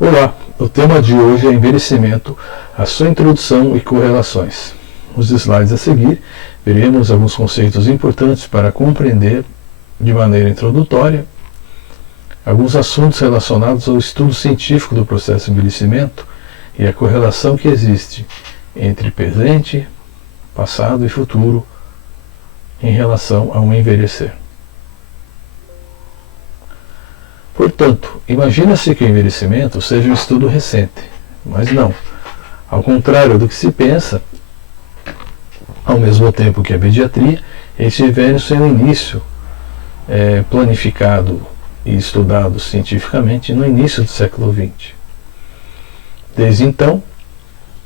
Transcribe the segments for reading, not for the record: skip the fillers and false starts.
Olá, o tema de hoje é envelhecimento, a sua introdução e correlações. Nos slides a seguir, veremos alguns conceitos importantes para compreender de maneira introdutória alguns assuntos relacionados ao estudo científico do processo de envelhecimento e a correlação que existe entre presente, passado e futuro em relação ao envelhecer. Portanto, imagina-se que o envelhecimento seja um estudo recente, mas não. Ao contrário do que se pensa, ao mesmo tempo que a pediatria, estiver seu início planificado e estudado cientificamente no início do século XX. Desde então,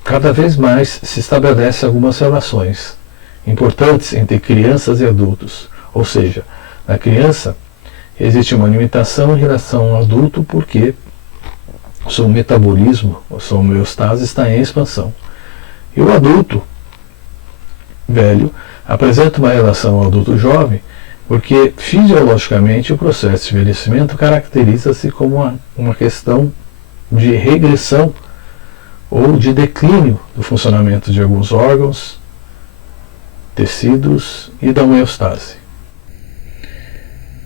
cada vez mais se estabelecem algumas relações importantes entre crianças e adultos, ou seja, na criança existe uma limitação em relação ao adulto porque o seu metabolismo, a sua homeostase está em expansão. E o adulto velho apresenta uma relação ao adulto jovem porque fisiologicamente o processo de envelhecimento caracteriza-se como uma questão de regressão ou de declínio do funcionamento de alguns órgãos, tecidos e da homeostase.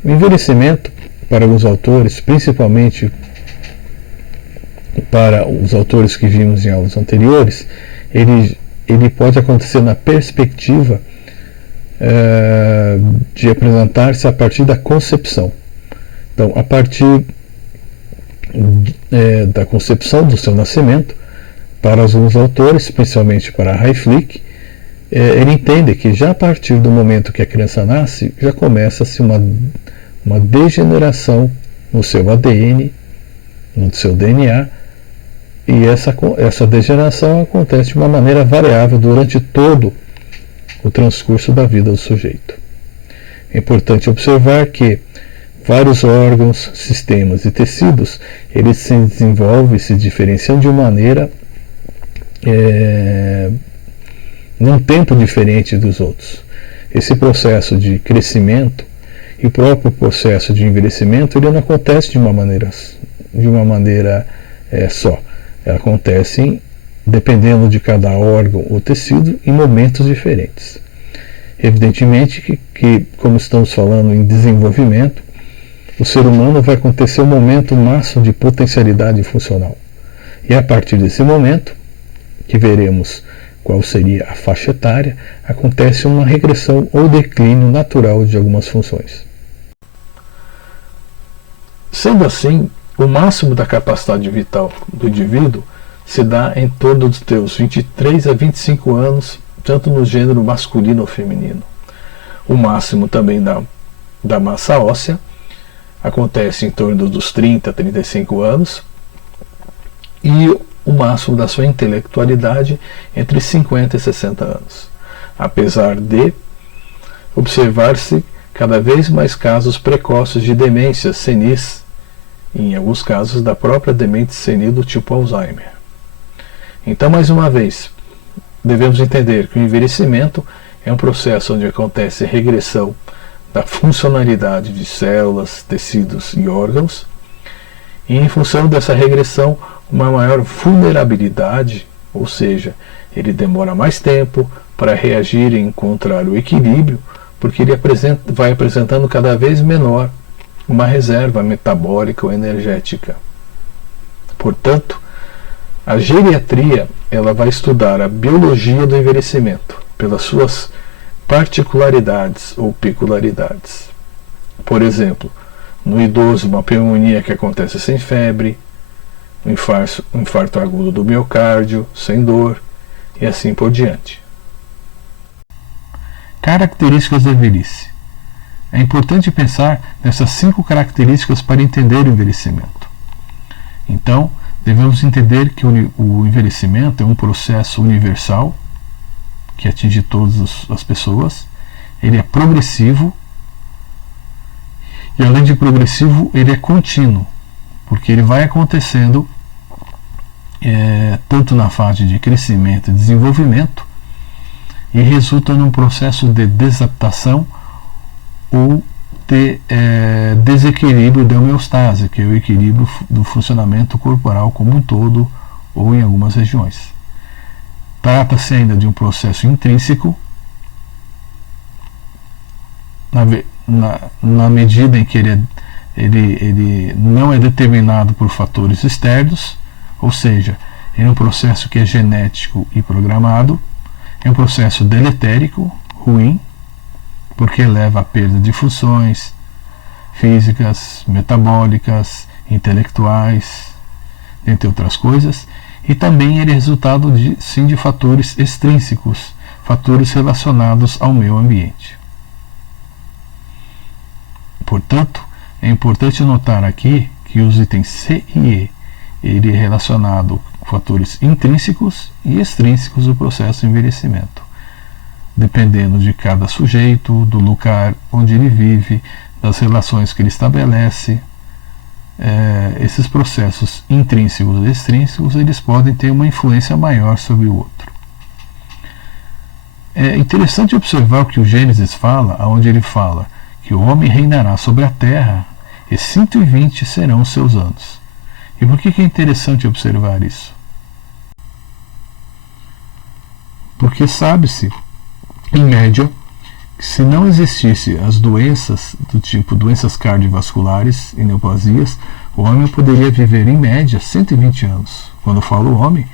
O envelhecimento, para alguns autores, principalmente para os autores que vimos em aulas anteriores, ele pode acontecer na perspectiva de apresentar-se a partir da concepção. Então, a partir da concepção do seu nascimento, para alguns autores, principalmente para Hayflick, ele entende que já a partir do momento que a criança nasce, já começa-se uma degeneração no seu ADN, no seu DNA, e essa degeneração acontece de uma maneira variável durante todo o transcurso da vida do sujeito. É importante observar que vários órgãos, sistemas e tecidos, eles se desenvolvem e se diferenciam de uma maneira num tempo diferente dos outros. Esse processo de crescimento e o próprio processo de envelhecimento, ele não acontece de uma maneira só. Acontecem, dependendo de cada órgão ou tecido, em momentos diferentes. Evidentemente que como estamos falando em desenvolvimento, o ser humano vai acontecer um momento máximo de potencialidade funcional. E a partir desse momento, que veremos qual seria a faixa etária, acontece uma regressão ou declínio natural de algumas funções. Sendo assim, o máximo da capacidade vital do indivíduo se dá em torno dos teus 23 a 25 anos, tanto no gênero masculino ou feminino. O máximo também da massa óssea acontece em torno dos 30 a 35 anos e o máximo da sua intelectualidade entre 50 e 60 anos, apesar de observar-se cada vez mais casos precoces de demência senis, em alguns casos da própria demência senil do tipo Alzheimer. Então, mais uma vez, devemos entender que o envelhecimento é um processo onde acontece regressão da funcionalidade de células, tecidos e órgãos, e em função dessa regressão, uma maior vulnerabilidade, ou seja, ele demora mais tempo para reagir e encontrar o equilíbrio, porque ele vai apresentando cada vez menor uma reserva metabólica ou energética. Portanto, a geriatria ela vai estudar a biologia do envelhecimento pelas suas particularidades ou peculiaridades. Por exemplo, no idoso, uma pneumonia que acontece sem febre, um infarto agudo do miocárdio, sem dor, e assim por diante. Características da velhice. É importante pensar nessas 5 características para entender o envelhecimento. Então, devemos entender que o envelhecimento é um processo universal que atinge todas as pessoas. Ele é progressivo e, além de progressivo, ele é contínuo, porque ele vai acontecendo tanto na fase de crescimento e desenvolvimento e resulta num processo de desadaptação ou ter desequilíbrio de homeostase, que é o equilíbrio do funcionamento corporal como um todo ou em algumas regiões. Trata-se ainda de um processo intrínseco, na medida em que ele não é determinado por fatores externos, ou seja, é um processo que é genético e programado, é um processo deletérico, ruim, porque leva à perda de funções físicas, metabólicas, intelectuais, entre outras coisas, e também ele é resultado de fatores extrínsecos, fatores relacionados ao meio ambiente. Portanto, é importante notar aqui que os itens C e E, ele é relacionado com fatores intrínsecos e extrínsecos do processo de envelhecimento, dependendo de cada sujeito, do lugar onde ele vive, das relações que ele estabelece. Esses processos intrínsecos e extrínsecos, eles podem ter uma influência maior sobre o outro. É interessante observar o que o Gênesis fala, onde ele fala que o homem reinará sobre a terra e 120 serão os seus anos. E por que é interessante observar isso? Porque sabe-se, em média, que se não existisse as doenças do tipo doenças cardiovasculares e neoplasias, o homem poderia viver em média 120 anos. Quando eu falo homem,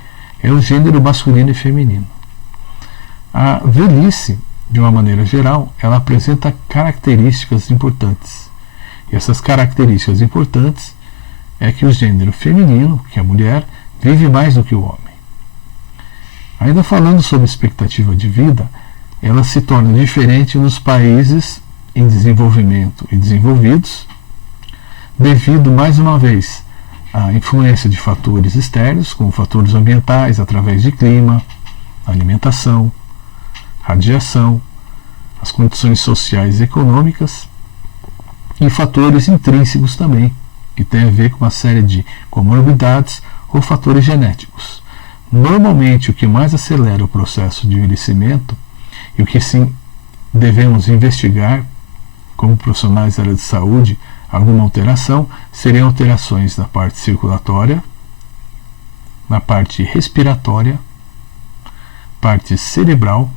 é o gênero masculino e feminino. A velhice, de uma maneira geral, ela apresenta características importantes. E essas características importantes é que o gênero feminino, que é a mulher, vive mais do que o homem. Ainda falando sobre expectativa de vida, ela se torna diferente nos países em desenvolvimento e desenvolvidos, devido, mais uma vez, à influência de fatores externos, como fatores ambientais, através de clima, alimentação, radiação, as condições sociais e econômicas, e fatores intrínsecos também, que tem a ver com uma série de comorbidades ou fatores genéticos. Normalmente, o que mais acelera o processo de envelhecimento e o que sim devemos investigar como profissionais da área de saúde, alguma alteração, seriam alterações na parte circulatória, na parte respiratória, parte cerebral,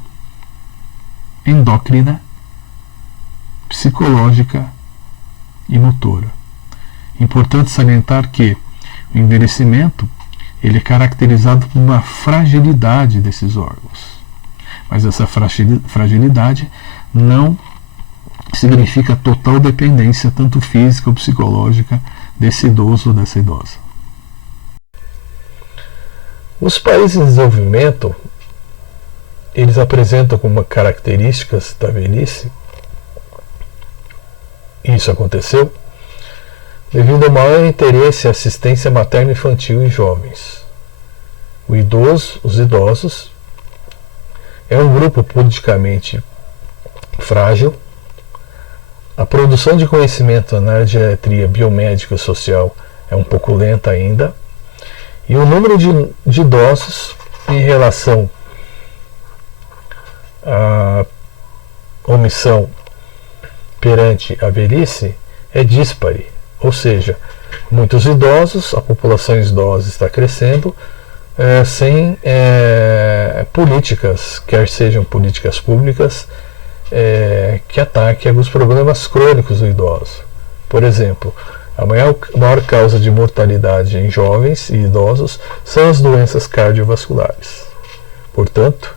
endócrina, psicológica e motora. Importante salientar que o envelhecimento ele é caracterizado por uma fragilidade desses órgãos. Mas essa fragilidade não significa total dependência, tanto física ou psicológica, desse idoso ou dessa idosa. Os países em desenvolvimento, eles apresentam como características da velhice, e isso aconteceu, devido ao maior interesse em assistência materno-infantil em jovens. Os idosos, é um grupo politicamente frágil, a produção de conhecimento na área de geriatria biomédica e social é um pouco lenta ainda, e o número de idosos em relação à omissão perante a velhice é díspare. Ou seja, muitos idosos, a população idosa está crescendo sem políticas, quer sejam políticas públicas, que ataquem alguns problemas crônicos do idoso. Por exemplo, a maior causa de mortalidade em jovens e idosos são as doenças cardiovasculares. Portanto,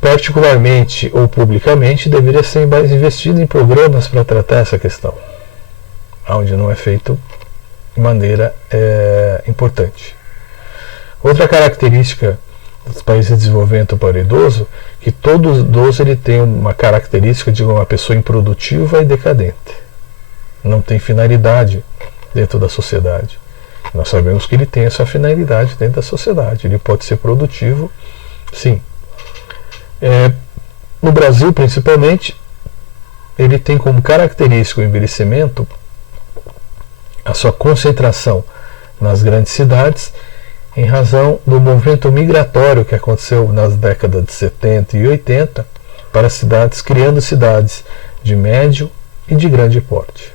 particularmente ou publicamente, deveria ser mais investido em programas para tratar essa questão, onde não é feito de maneira importante. Outra característica dos países de desenvolvimento para o idoso, que todo idoso ele tem uma característica de uma pessoa improdutiva e decadente. Não tem finalidade dentro da sociedade. Nós sabemos que ele tem essa finalidade dentro da sociedade. Ele pode ser produtivo, sim. No Brasil, principalmente, ele tem como característica o envelhecimento a sua concentração nas grandes cidades, em razão do movimento migratório que aconteceu nas décadas de 70 e 80 para cidades, criando cidades de médio e de grande porte.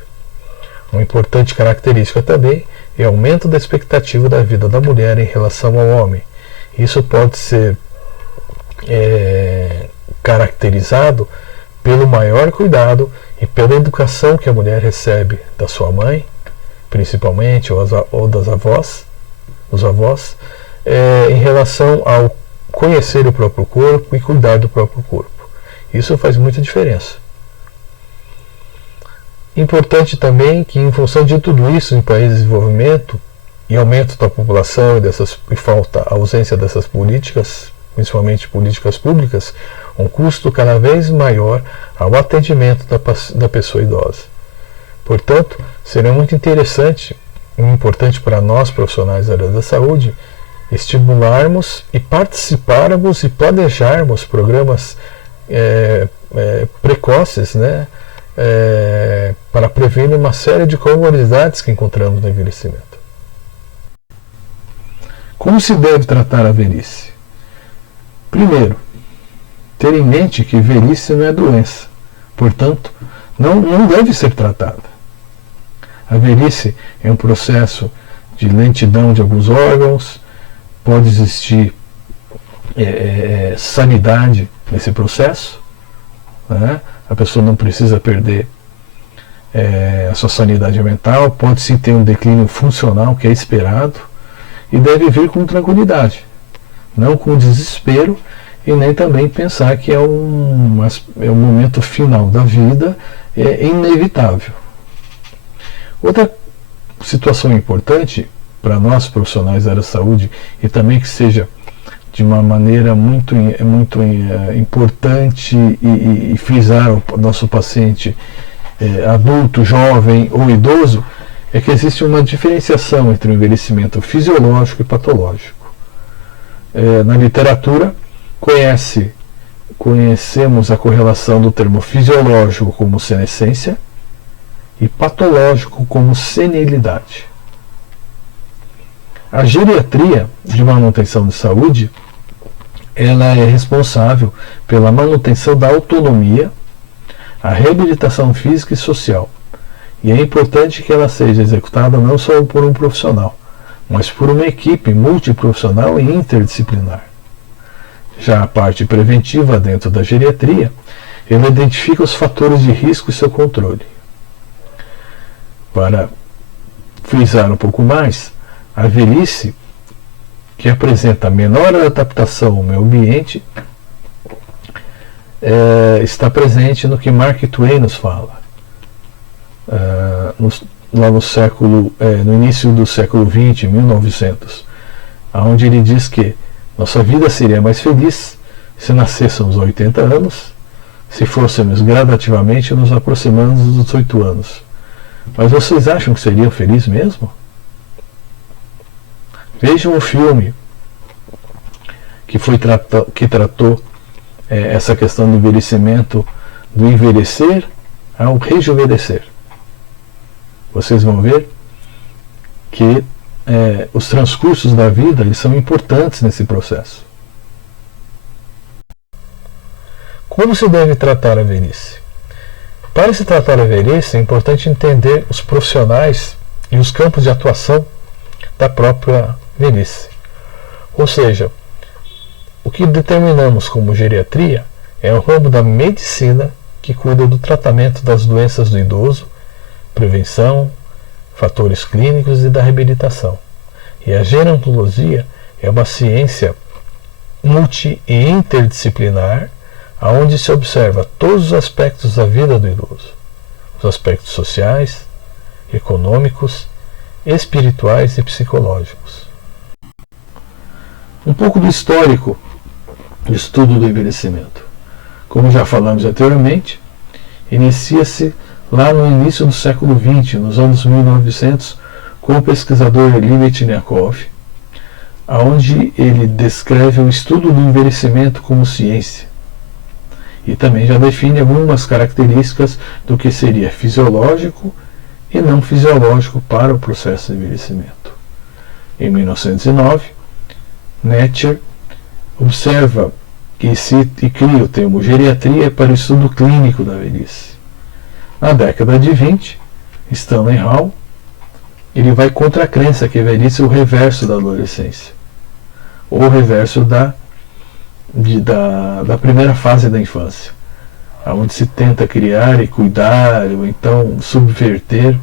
Uma importante característica também é o aumento da expectativa da vida da mulher em relação ao homem. Isso pode ser caracterizado pelo maior cuidado e pela educação que a mulher recebe da sua mãe, principalmente, ou das avós, dos avós, em relação ao conhecer o próprio corpo e cuidar do próprio corpo. Isso faz muita diferença. Importante também que, em função de tudo isso, em países de desenvolvimento e aumento da população e falta, ausência dessas políticas, principalmente políticas públicas, um custo cada vez maior ao atendimento da pessoa idosa. Portanto, seria muito interessante e importante para nós, profissionais da área da saúde, estimularmos e participarmos e planejarmos programas precoces, né, para prevenir uma série de comorbidades que encontramos no envelhecimento. Como se deve tratar a velhice? Primeiro, ter em mente que velhice não é doença, portanto, não deve ser tratada. A velhice é um processo de lentidão de alguns órgãos, pode existir sanidade nesse processo, né? A pessoa não precisa perder a sua sanidade mental, pode sim ter um declínio funcional que é esperado e deve vir com tranquilidade, não com desespero e nem também pensar que é um momento final da vida, é inevitável. Outra situação importante para nós profissionais da área da saúde, e também que seja de uma maneira muito importante e frisar o nosso paciente adulto, jovem ou idoso, é que existe uma diferenciação entre o envelhecimento fisiológico e patológico. Na literatura, conhecemos a correlação do termo fisiológico como senescência e patológico como senilidade. A geriatria de manutenção de saúde, ela é responsável pela manutenção da autonomia, a reabilitação física e social. E é importante que ela seja executada não só por um profissional, mas por uma equipe multiprofissional e interdisciplinar. Já a parte preventiva dentro da geriatria, ela identifica os fatores de risco e seu controle. Para frisar um pouco mais, a velhice, que apresenta menor adaptação ao meio ambiente, está presente no que Mark Twain nos fala. Lá no início do século XX, 1900, onde ele diz que nossa vida seria mais feliz se nascêssemos aos 80 anos, se fôssemos gradativamente nos aproximando dos 18 anos. Mas vocês acham que seriam felizes mesmo? Vejam o filme que tratou essa questão do envelhecimento, do envelhecer ao rejuvenescer. Vocês vão ver que os transcursos da vida eles são importantes nesse processo. Como se deve tratar a velhice? Para se tratar a velhice, é importante entender os profissionais e os campos de atuação da própria velhice. Ou seja, o que determinamos como geriatria é o ramo da medicina que cuida do tratamento das doenças do idoso, prevenção, fatores clínicos e da reabilitação. E a gerontologia é uma ciência multi e interdisciplinar, onde se observa todos os aspectos da vida do idoso, os aspectos sociais, econômicos, espirituais e psicológicos. Um pouco do histórico do estudo do envelhecimento. Como já falamos anteriormente, inicia-se lá no início do século XX, nos anos 1900, com o pesquisador Limetniakov, onde ele descreve o estudo do envelhecimento como ciência. E também já define algumas características do que seria fisiológico e não fisiológico para o processo de envelhecimento. Em 1909, Netcher observa e cria o termo geriatria para o estudo clínico da velhice. Na década de 20, Stanley Hall, ele vai contra a crença que a velhice é o reverso da adolescência, ou o reverso da primeira fase da infância, onde se tenta criar e cuidar, ou então subverter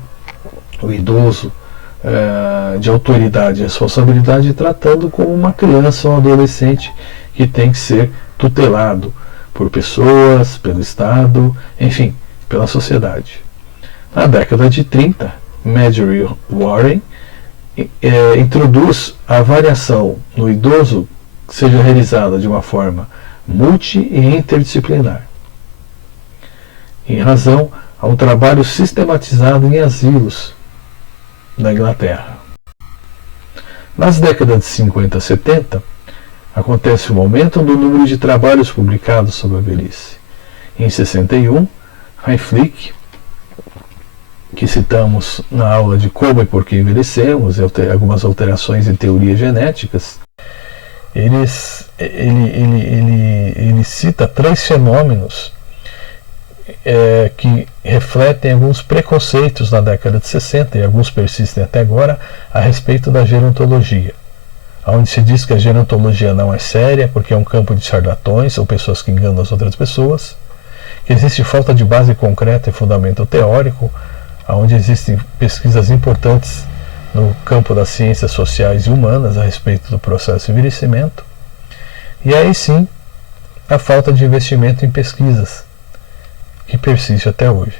o idoso de autoridade e responsabilidade, tratando como uma criança ou um adolescente que tem que ser tutelado por pessoas, pelo Estado, enfim, pela sociedade. Na década de 30, Marjorie Warren introduz a avaliação no idoso que seja realizada de uma forma multi e interdisciplinar, em razão a um trabalho sistematizado em asilos na Inglaterra. Nas décadas de 50 e 70, acontece um aumento no número de trabalhos publicados sobre a velhice. Em 61, Hayflick, que citamos na aula de Como e Por que Envelhecemos, algumas alterações em teorias genéticas, ele cita 3 fenômenos que refletem alguns preconceitos na década de 60, e alguns persistem até agora, a respeito da gerontologia, onde se diz que a gerontologia não é séria porque é um campo de charlatões ou pessoas que enganam as outras pessoas, que existe falta de base concreta e fundamento teórico, onde existem pesquisas importantes no campo das ciências sociais e humanas a respeito do processo de envelhecimento, e aí sim a falta de investimento em pesquisas, que persiste até hoje.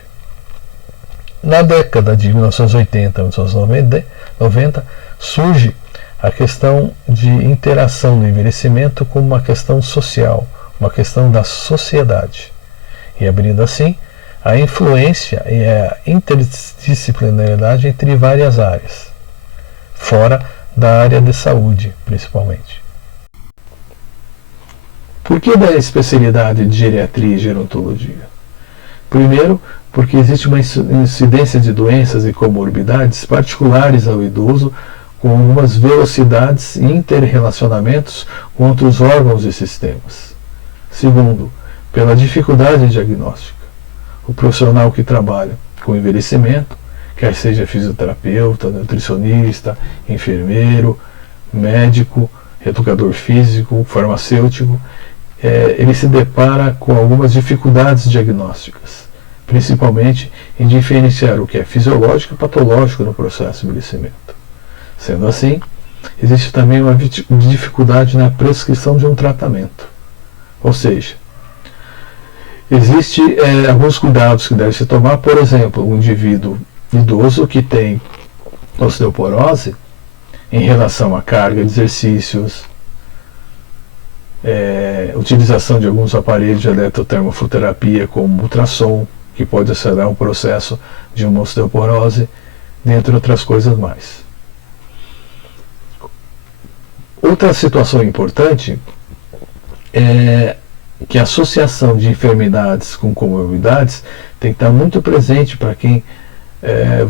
Na década de 1980 e 1990 surge a questão de interação do envelhecimento como uma questão social, uma questão da sociedade, e abrindo assim a influência e a interdisciplinaridade entre várias áreas, fora da área de saúde, principalmente. Por que da especialidade de geriatria e gerontologia? Primeiro, porque existe uma incidência de doenças e comorbidades particulares ao idoso, com algumas velocidades e interrelacionamentos com outros órgãos e sistemas. Segundo, pela dificuldade diagnóstica. O profissional que trabalha com envelhecimento, quer seja fisioterapeuta, nutricionista, enfermeiro, médico, educador físico, farmacêutico, ele se depara com algumas dificuldades diagnósticas, principalmente em diferenciar o que é fisiológico e patológico no processo de envelhecimento. Sendo assim, existe também uma dificuldade na prescrição de um tratamento. Ou seja, existem alguns cuidados que devem se tomar. Por exemplo, um indivíduo idoso que tem osteoporose, em relação à carga de exercícios, utilização de alguns aparelhos de eletrotermofoterapia, como ultrassom, que pode acelerar um processo de uma osteoporose, dentre outras coisas mais. Outra situação importante é que a associação de enfermidades com comorbidades tem que estar muito presente para quem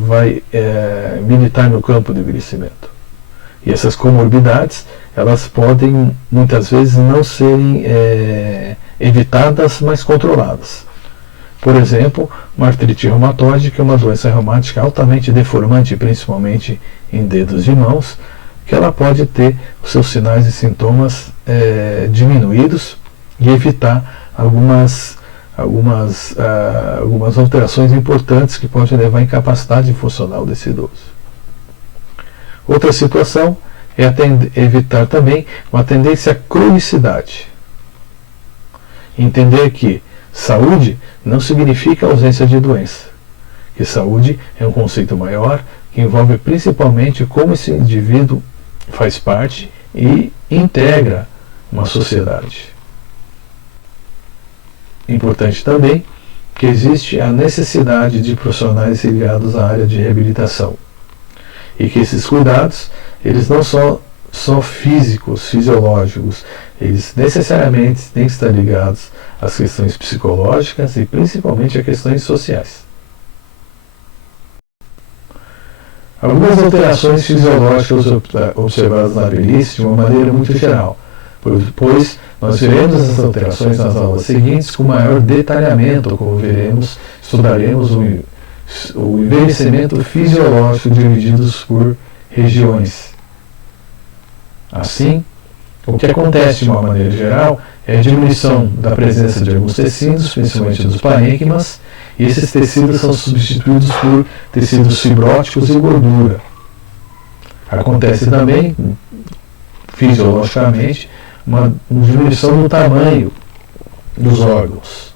vai militar no campo do envelhecimento. E essas comorbidades, elas podem muitas vezes não serem evitadas, mas controladas. Por exemplo, uma artrite reumatoide, que é uma doença reumática altamente deformante, principalmente em dedos de mãos, que ela pode ter os seus sinais e sintomas diminuídos e evitar algumas alterações importantes que podem levar à incapacidade funcional desse idoso. Outra situação é evitar também uma tendência à cronicidade. Entender que saúde não significa ausência de doença, que saúde é um conceito maior que envolve principalmente como esse indivíduo faz parte e integra uma sociedade. Importante também que existe a necessidade de profissionais ligados à área de reabilitação, e que esses cuidados, eles não são físicos, fisiológicos, eles necessariamente têm que estar ligados às questões psicológicas e principalmente a questões sociais. Algumas alterações fisiológicas observadas na velhice de uma maneira muito geral pois nós veremos essas alterações nas aulas seguintes com maior detalhamento, como estudaremos o envelhecimento fisiológico divididos por regiões. Assim, o que acontece de uma maneira geral é a diminuição da presença de alguns tecidos, principalmente dos parênquimas, e esses tecidos são substituídos por tecidos fibróticos e gordura. Acontece também, fisiologicamente, uma diminuição do tamanho dos órgãos.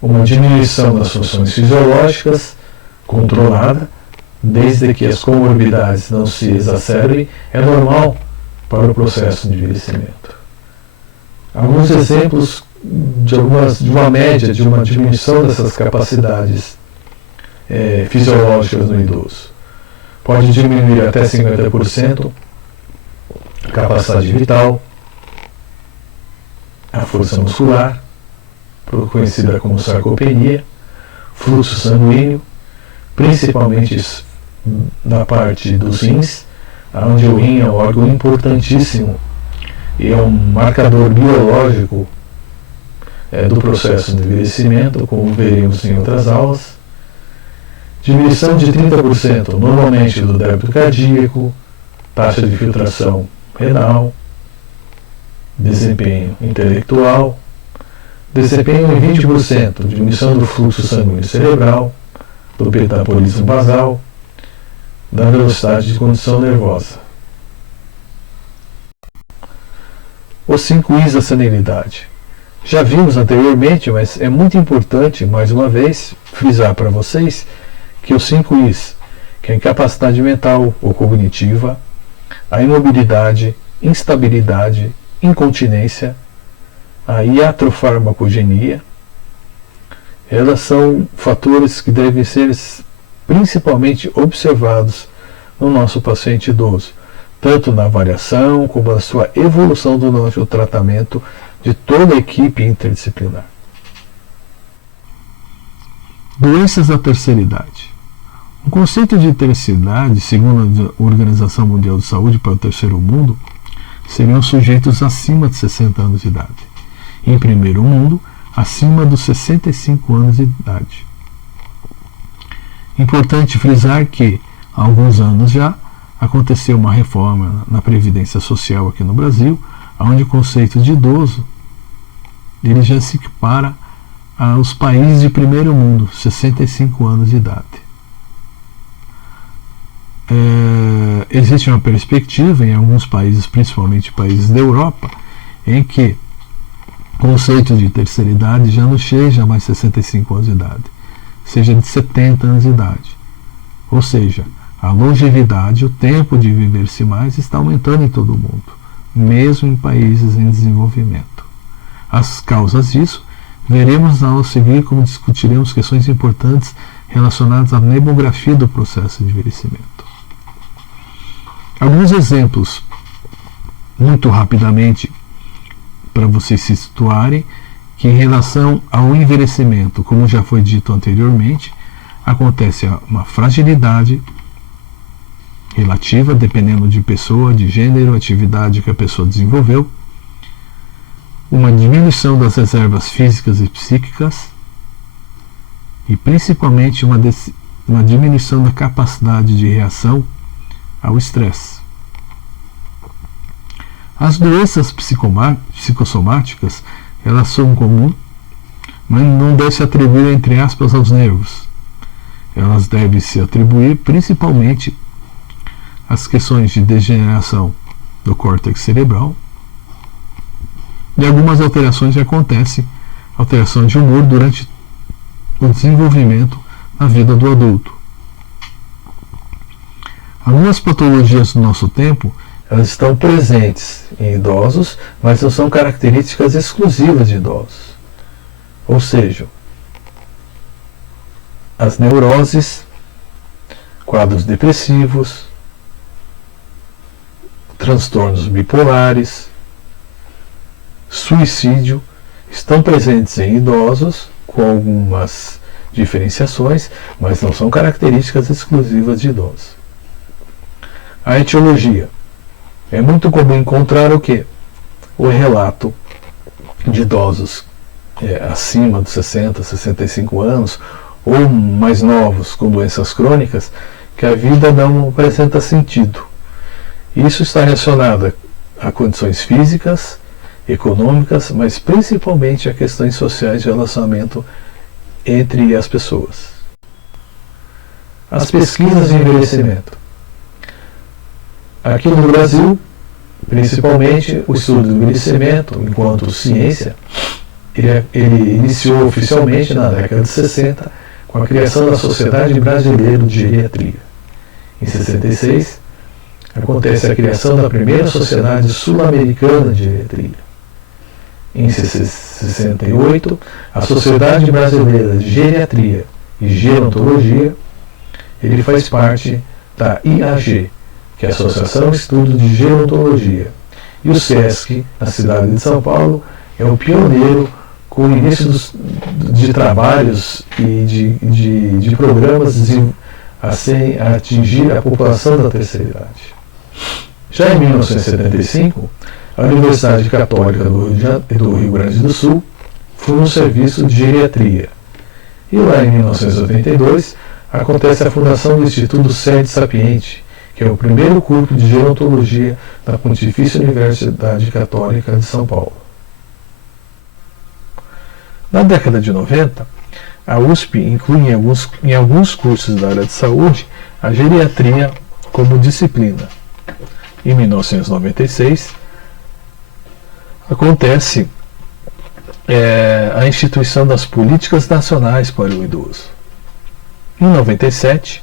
Uma diminuição das funções fisiológicas controlada, desde que as comorbidades não se exacerbem, é normal para o processo de envelhecimento. Alguns exemplos de uma média, de uma diminuição dessas capacidades fisiológicas no idoso. Pode diminuir até 50% a capacidade vital, a força muscular, conhecida como sarcopenia, fluxo sanguíneo, principalmente na parte dos rins, onde o rim é um órgão importantíssimo e é um marcador biológico do processo de envelhecimento, como veremos em outras aulas. Diminuição de 30% normalmente do débito cardíaco, taxa de filtração renal, desempenho intelectual, desempenho em 20%, diminuição do fluxo sanguíneo cerebral, do metabolismo basal, da velocidade de condução nervosa. Os 5 Is da senilidade. Já vimos anteriormente, mas é muito importante, mais uma vez, frisar para vocês que os 5 Is, que é a incapacidade mental ou cognitiva, a imobilidade, instabilidade, incontinência, a iatrofarmacogenia, elas são fatores que devem ser principalmente observados no nosso paciente idoso, tanto na avaliação como na sua evolução durante o tratamento de toda a equipe interdisciplinar. Doenças da terceira idade. O conceito de terceira idade, segundo a Organização Mundial de Saúde para o Terceiro Mundo, seriam sujeitos acima de 60 anos de idade. Em primeiro mundo, acima dos 65 anos de idade. Importante frisar que, há alguns anos já, aconteceu uma reforma na Previdência Social aqui no Brasil, onde o conceito de idoso ele já se equipara aos países de primeiro mundo, 65 anos de idade. Existe uma perspectiva em alguns países, principalmente países da Europa, em que o conceito de terceira idade já não seja mais 65 anos de idade, seja de 70 anos de idade. Ou seja, a longevidade, o tempo de viver-se mais, está aumentando em todo o mundo, mesmo em países em desenvolvimento. As causas disso veremos na aula seguinte, como discutiremos questões importantes relacionadas à demografia do processo de envelhecimento. Alguns exemplos, muito rapidamente, para vocês se situarem, que em relação ao envelhecimento, como já foi dito anteriormente, acontece uma fragilidade relativa, dependendo de pessoa, de gênero, atividade que a pessoa desenvolveu, uma diminuição das reservas físicas e psíquicas e principalmente uma diminuição da capacidade de reação ao estresse. As doenças psicossomáticas, elas são comuns, mas não deve se atribuir, entre aspas, aos nervos. Elas devem se atribuir principalmente às questões de degeneração do córtex cerebral e algumas alterações que acontecem, alteração de humor durante o desenvolvimento na vida do adulto. Algumas patologias do nosso tempo, elas estão presentes em idosos, mas não são características exclusivas de idosos. Ou seja, as neuroses, quadros depressivos, transtornos bipolares, suicídio, estão presentes em idosos, com algumas diferenciações, mas não são características exclusivas de idosos. A etiologia. É muito comum encontrar o quê? O relato de idosos acima dos 60, 65 anos, ou mais novos com doenças crônicas, que a vida não apresenta sentido. Isso está relacionado a condições físicas, econômicas, mas principalmente a questões sociais de relacionamento entre as pessoas. As pesquisas de envelhecimento. Aqui no Brasil, principalmente, o estudo do envelhecimento, enquanto ciência, ele iniciou oficialmente na década de 60 com a criação da Sociedade Brasileira de Geriatria. Em 66, acontece a criação da primeira Sociedade Sul-Americana de Geriatria. Em 68, a Sociedade Brasileira de Geriatria e Gerontologia, ele faz parte da IAG, que é a Associação de Estudo de Gerontologia. E o SESC, na cidade de São Paulo, é o pioneiro com o início de trabalhos e de programas a atingir a população da terceira idade. Já em 1975, a Universidade Católica do Rio Grande do Sul funda um serviço de geriatria. E lá em 1982, acontece a fundação do Instituto Sede Sapiente, que é o primeiro curso de gerontologia da Pontifícia Universidade Católica de São Paulo. Na década de 90, a USP inclui em alguns cursos da área de saúde a geriatria como disciplina. Em 1996, acontece a instituição das políticas nacionais para o idoso. Em 97,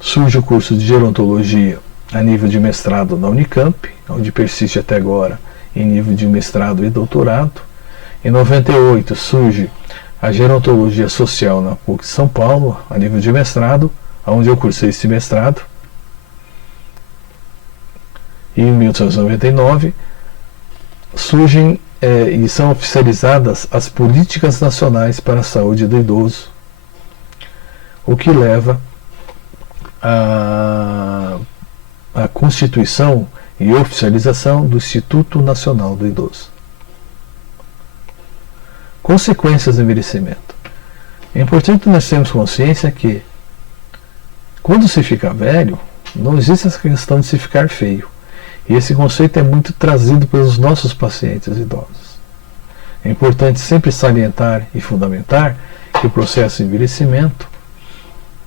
surge o curso de gerontologia a nível de mestrado na Unicamp, onde persiste até agora em nível de mestrado e doutorado. Em 98 surge a gerontologia social na PUC São Paulo, a nível de mestrado, onde eu cursei esse mestrado. E em 1999 surgem e são oficializadas as políticas nacionais para a saúde do idoso, o que leva à constituição e oficialização do Instituto Nacional do Idoso. Consequências do envelhecimento. É importante nós termos consciência que, quando se fica velho, não existe essa questão de se ficar feio. E esse conceito é muito trazido pelos nossos pacientes idosos. É importante sempre salientar e fundamentar que o processo de envelhecimento,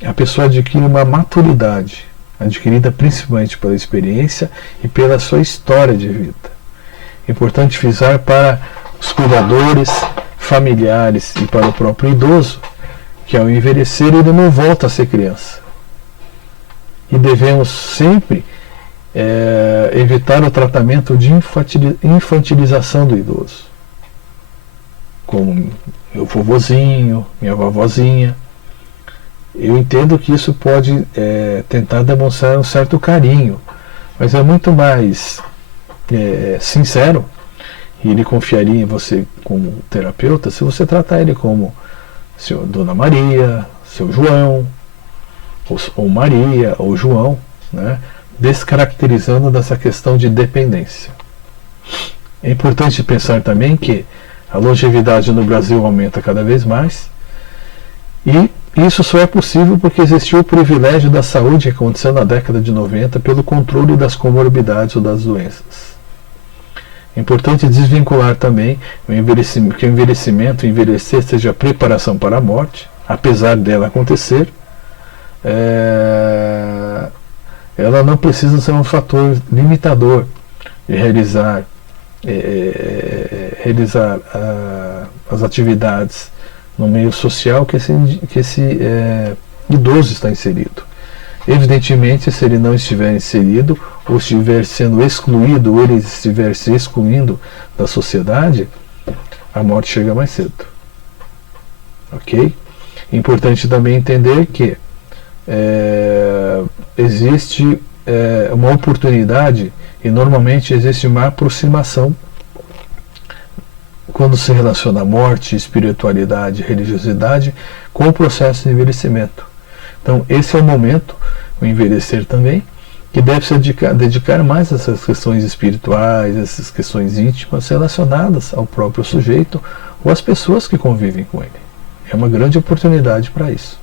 a pessoa adquire uma maturidade, adquirida principalmente pela experiência e pela sua história de vida. É importante frisar para os cuidadores, familiares e para o próprio idoso que ao envelhecer ele não volta a ser criança. E devemos sempre evitar o tratamento de infantilização do idoso, como meu vovozinho, minha vovozinha. Eu entendo que isso pode tentar demonstrar um certo carinho, mas é muito mais sincero, e ele confiaria em você como terapeuta se você tratar ele como Dona Maria, seu João, ou Maria, ou João, né? Descaracterizando dessa questão de dependência. É importante pensar também que a longevidade no Brasil aumenta cada vez mais, e isso só é possível porque existiu o privilégio da saúde que aconteceu na década de 90 pelo controle das comorbidades ou das doenças. É importante desvincular também que o envelhecer seja preparação para a morte, apesar dela acontecer. Ela não precisa ser um fator limitador de realizar as atividades no meio social que esse idoso está inserido. Evidentemente, se ele não estiver inserido, ou estiver sendo excluído, ou ele estiver se excluindo da sociedade, a morte chega mais cedo. Ok? Importante também entender que existe uma oportunidade e normalmente existe uma aproximação quando se relaciona a morte, espiritualidade, religiosidade com o processo de envelhecimento. Então esse é o momento, o envelhecer também, que deve se dedicar mais a essas questões espirituais, essas questões íntimas relacionadas ao próprio sujeito ou às pessoas que convivem com ele. É uma grande oportunidade para isso.